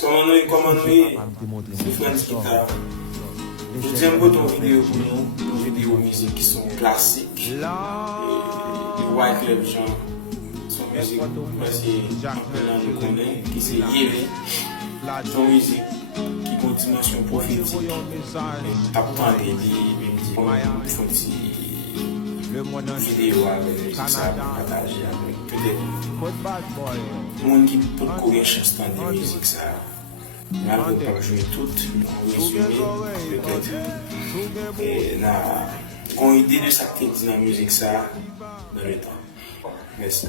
Comment nous, c'est France Guitar. Je tiens beaucoup ton vidéo pour nous, nos vidéos musique qui sont classiques. Et White Club Jean, son musique, c'est un peu là, nous connaît, qui c'est Yévé. Son musique qui continue sur prophétique. T'as pas entendu, il me dit, vidéo avec ça, partager avec peut-être le monde qui peut courir chaque temps de musique ça. Malgré pas jouer toutes, on résumé peut-être. Et là, qu'on idée de ça qui dit dans la musique ça dans le temps. Merci.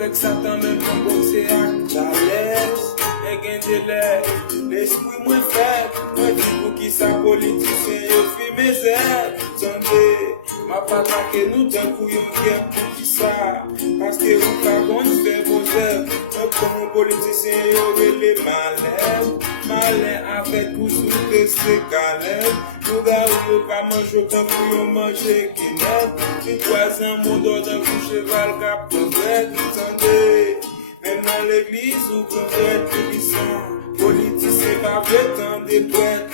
Avec Satan, même quand boxer à Charles, et gain l'esprit moins faible, moi dis pour qui sa politicien, yo fait mes ailes, attendez, ma pas traqué nous d'un couillon guerre pour qui ça, parce que on pas bon fait bon œuvre, comme un politicien, yo les malin avec vous sous de ses galères, nous gars où pas manger autant couillon manger guinette, du troisième monde d'un coup cheval cap progrès, attendez, même dans l'église où qu'on fait puissant, politicien pas tant des poètes,